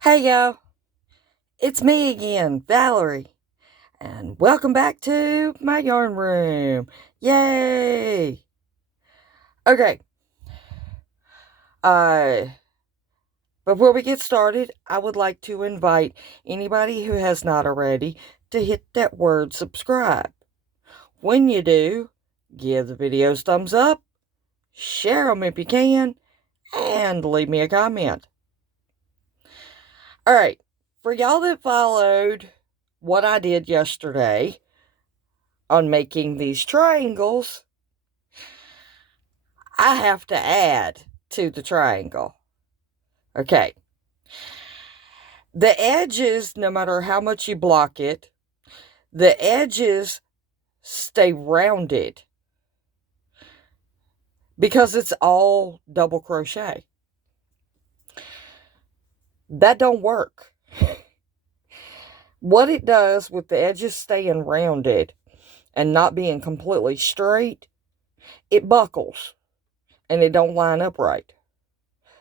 Hey yo, it's me again, Valerie, and welcome back to my yarn room. Yay! Okay, uh, before we get started, I would like to invite anybody who has not already to hit that word subscribe. When you do, give the videos thumbs up, share them if you can, and leave me a comment. Alright, for y'all that followed what I did yesterday on making these triangles, I have to add to the triangle. Okay. The edges, no matter how much you block it, the edges stay rounded because it's all double crochet. That don't work. What it does with the edges staying rounded and not being completely straight, it buckles and it don't line up right.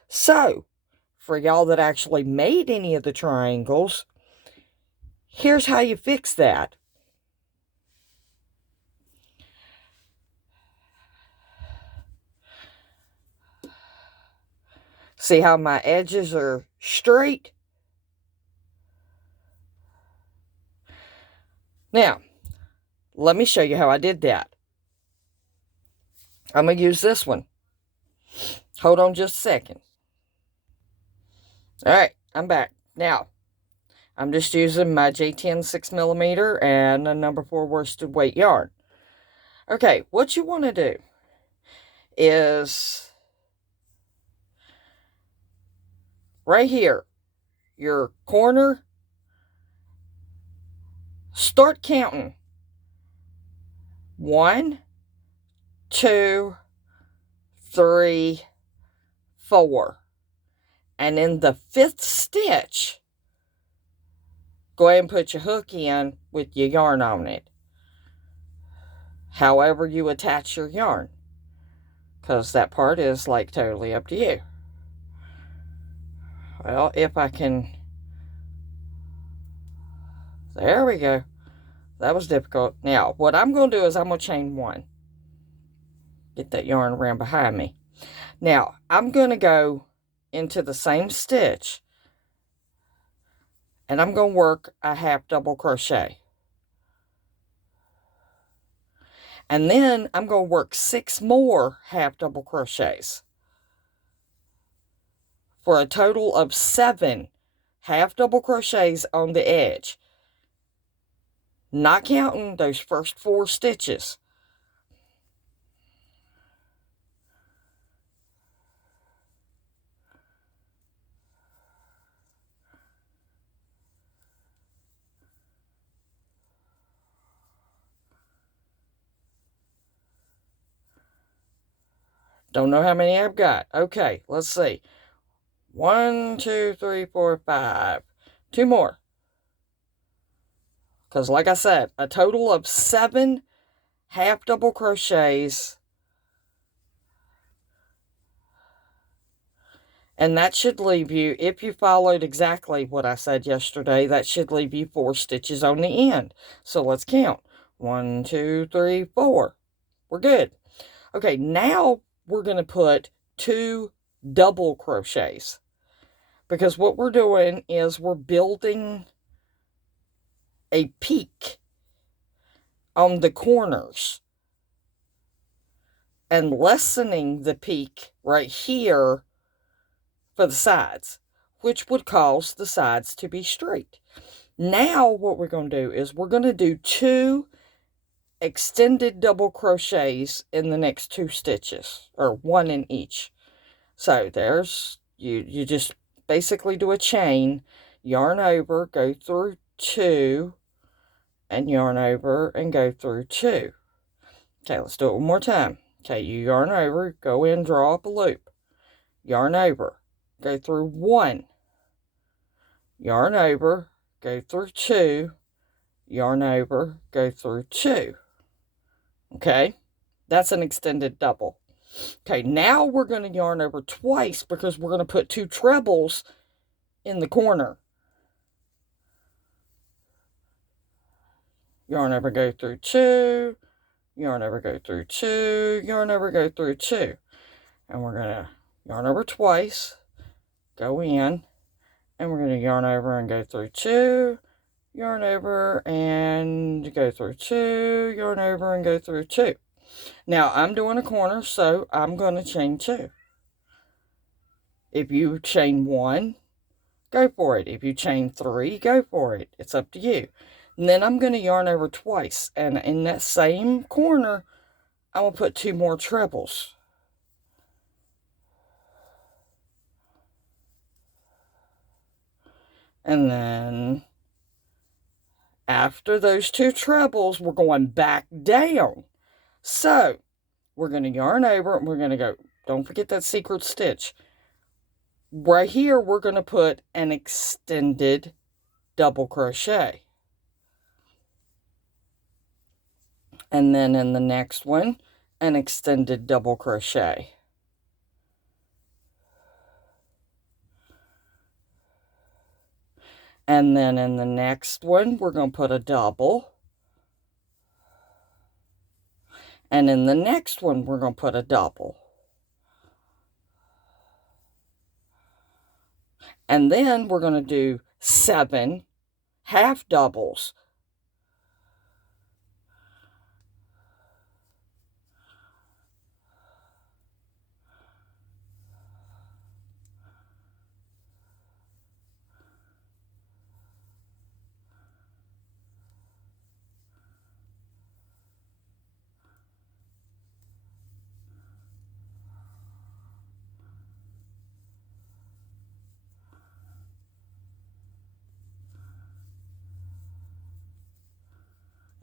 So, for y'all that actually made any of the triangles, here's how you fix that. See how my edges are straight? Now, let me show you how I did that. I'm going to use this one. Hold on just a second. All right, I'm back. Now, I'm just using my J10 6mm and a number 4 worsted weight yarn. Okay, what you want to do is right here, your corner, start counting. 1, 2, 3, 4. And in the 5th stitch, go ahead and put your hook in with your yarn on it. However you attach your yarn. Because that part is like totally up to you. Well, if I can... There we go. That was difficult. Now, what I'm going to do is I'm going to chain 1. Get that yarn around behind me. Now, I'm going to go into the same stitch. And I'm going to work a half double crochet. And then I'm going to work 6 more half double crochets. For a total of 7 half double crochets on the edge. Not counting those first 4 stitches. Don't know how many I've got. Okay, let's see. 1, 2, 3, 4, 5. 2 more. Because like I said, a total of 7 half double crochets. And that should leave you, if you followed exactly what I said yesterday, that should leave you 4 stitches on the end. So let's count. 1, 2, 3, 4. We're good. Okay, now we're going to put 2 double crochets. Because what we're doing is we're building a peak on the corners and lessening the peak right here for the sides, which would cause the sides to be straight. Now what we're going to do is we're going to do 2 extended double crochets in the next 2 stitches, or 1 in each. So there's, you just basically do a chain, yarn over, go through 2, and yarn over and go through 2. Okay, let's do it one more time. Okay, you yarn over, go in, draw up a loop, yarn over, go through 1, yarn over, go through 2, yarn over, go through 2. Okay, that's an extended double. Okay, now we're going to yarn over twice because we're going to put 2 trebles in the corner. Yarn over, go through 2, yarn over, go through 2, yarn over, go through 2. And we're going to yarn over twice, go in, and we're going to yarn over and go through 2, yarn over and go through 2, yarn over and go through 2. Now, I'm doing a corner, so I'm going to chain 2. If you chain 1, go for it. If you chain 3, go for it. It's up to you. And then I'm going to yarn over twice. And in that same corner, I'm going to put 2 more trebles. And then after those 2 trebles, we're going back down. So we're going to yarn over and we're going to go, don't forget that secret stitch. Right here, we're going to put an extended double crochet. And then in the next one, an extended double crochet. And then in the next one, we're going to put a double. And in the next one, we're going to put a double. And then we're going to do 7 half doubles.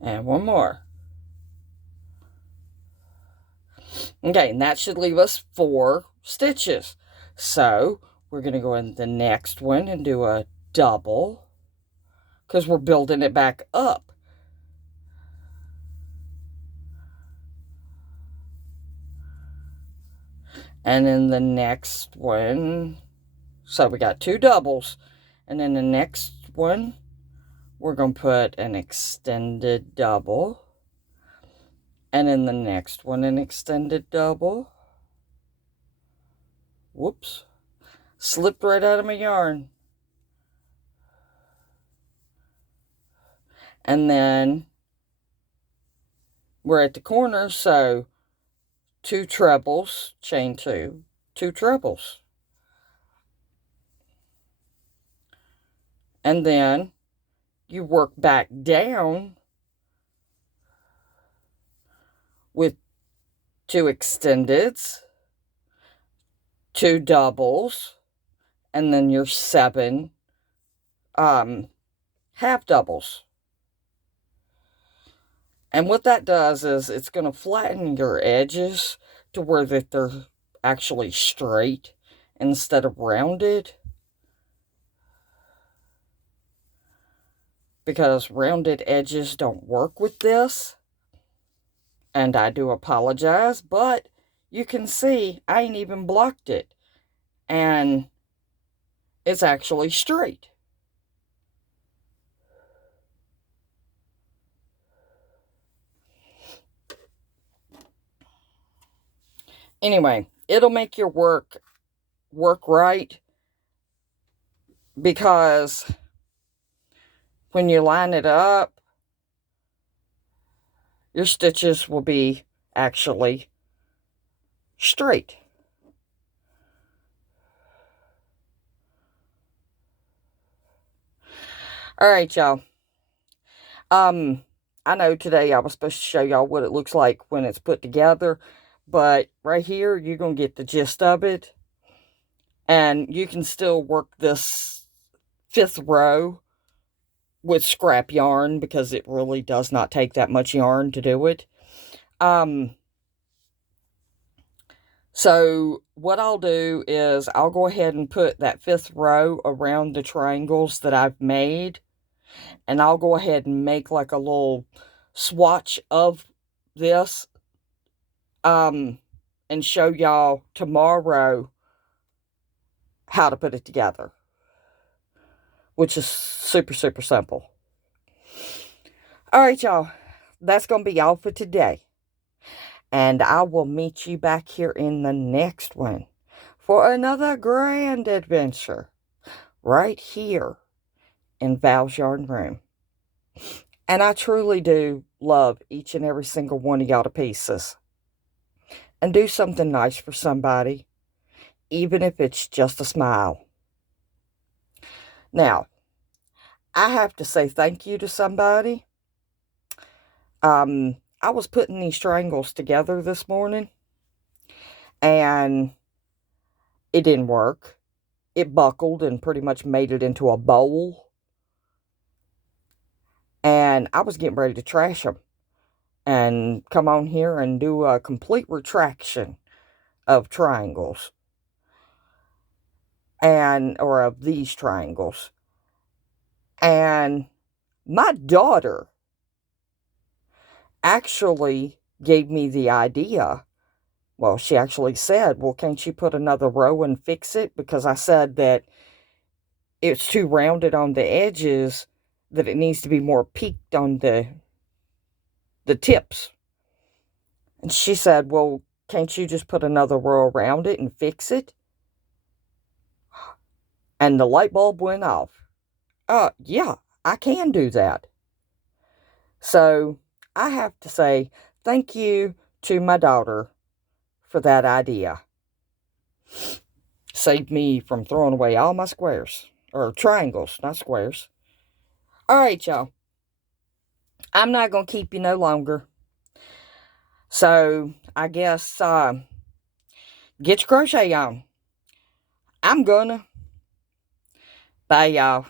And one more. Okay, and that should leave us 4 stitches. So we're going to go in the next one and do a double, because we're building it back up. And in the next one, so we got 2 doubles. And in the next one, we're going to put an extended double. And in the next one, an extended double. Whoops. Slipped right out of my yarn. And then we're at the corner, so 2 trebles, chain 2, 2 trebles. And then you work back down with 2 extendeds, 2 doubles, and then your 7 half doubles. And what that does is it's going to flatten your edges to where that they're actually straight instead of rounded. Because rounded edges don't work with this. And I do apologize, but you can see I ain't even blocked it. And it's actually straight. Anyway, it'll make your work right, because when you line it up, your stitches will be actually straight. All right, y'all. I know today I was supposed to show y'all what it looks like when it's put together, but right here, you're going to get the gist of it. And you can still work this 5th row with scrap yarn, because it really does not take that much yarn to do it. So what I'll do is I'll go ahead and put that 5th row around the triangles that I've made. And I'll go ahead and make like a little swatch of this. And show y'all tomorrow how to put it together. which is super, super simple. All right, y'all. That's going to be all for today. And I will meet you back here in the next one for another grand adventure right here in Val's Yarn Room. And I truly do love each and every single one of y'all to pieces. And do something nice for somebody, even if it's just a smile. Now, I have to say thank you to somebody. I was putting these triangles together this morning, and it didn't work. It buckled and pretty much made it into a bowl. And I was getting ready to trash them and come on here and do a complete retraction of triangles. Or of these triangles. And my daughter actually gave me the idea. Well, she actually said, well, can't you put another row and fix it? Because I said that it's too rounded on the edges, that it needs to be more peaked on the tips. And she said, well, can't you just put another row around it and fix it? And the light bulb went off. Yeah, I can do that. So I have to say thank you to my daughter for that idea. Saved me from throwing away all my squares. Or triangles, not squares. All right, y'all. I'm not going to keep you no longer. So I guess get your crochet on. I'm gonna. Bye, y'all.